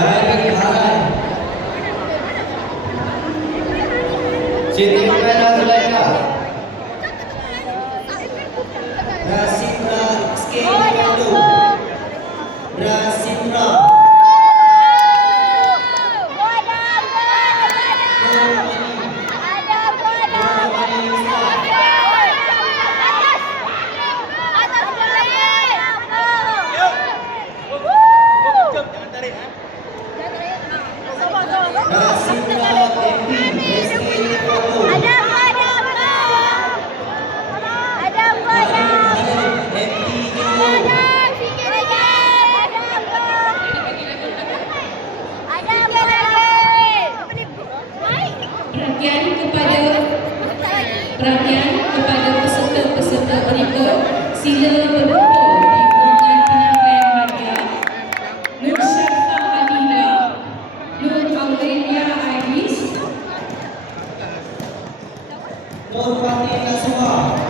David Haran. Siti Umaira Zulaika. Rasindra Skelu. Rasindra. Perhatian kepada peserta-peserta berikut, sila berkumpul di ruangan penyampaian hadiah. Nur Syafa Adila, Nur Aurelia Iris, Nur Fatih Naswa.